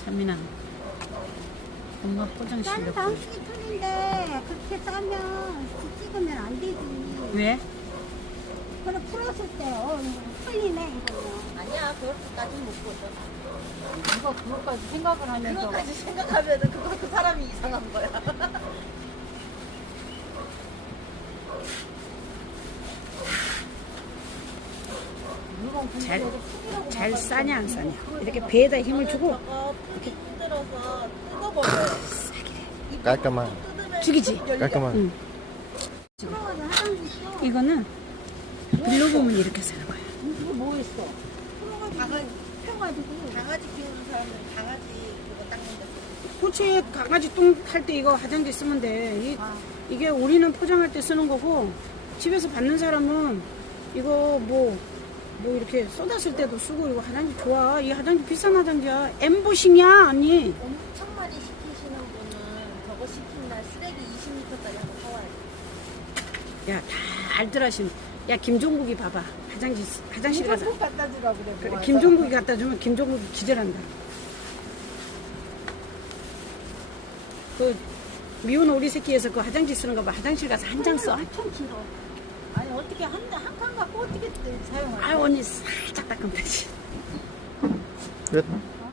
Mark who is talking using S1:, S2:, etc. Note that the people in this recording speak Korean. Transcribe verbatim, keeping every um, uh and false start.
S1: 차민아, 엄마 포장
S2: 싼
S1: 실력.
S2: 방식이 틀린데 그렇게 싸면 찍으면 안 되지.
S1: 왜?
S2: 그래 풀었을 때 어, 풀리네 이거는.
S3: 아니야, 그렇게까지 못 보죠.
S1: 누가 그것까지 생각을 하면서.
S3: 그것까지 생각하면은 그거 그 사람이 이상한 거야.
S1: 잘, 잘 싸냐 안 싸냐. 이렇게 배에다 힘을 주고
S3: 저거 풀기 힘들어서 뜯어버려요.
S4: 깔끔한
S1: 죽이지.
S4: 깔끔한
S1: 응.
S2: 풀어가지고 화장실 써.
S1: 이거는 빌로 보면 이렇게 쓰는 거야.
S2: 이거 뭐 했어?
S3: 강아지,
S2: 펴가지고.
S3: 강아지 키우는 사람은 강아지 그거 닦는 데 쓰고.
S1: 그렇지. 강아지 똥 탈 때 이거 화장지 쓰면 돼. 이, 이게 우리는 포장할 때 쓰는 거고 집에서 받는 사람은 이거 뭐, 뭐 이렇게 쏟았을 때도 쓰고 이거 화장지 좋아. 이 화장지 비싼 화장지야. 엠보싱이야 언니.
S3: 엄청 많이 시키시는 분은 저거 시킨 날 쓰레기 이십 리터짜리 한번 사와야 돼.
S1: 야, 다 알뜰하신. 야, 김종국이 봐봐. 화장지, 쓰- 화장실 가서.
S3: 꼭 갖다 주라고 그래.
S1: 그래,
S3: 모아서.
S1: 김종국이 갖다 주면 김종국이 기절한다. 그 미운 오리 새끼에서 그 화장지 쓰는 거 봐. 화장실 가서 한 장 써.
S2: 엄청 길어. 아니 어떻게 한한 칸 갖고 어떻게 사용을?
S1: 아유 언니 살짝 닦으면 되지.
S4: 끝.
S2: 아,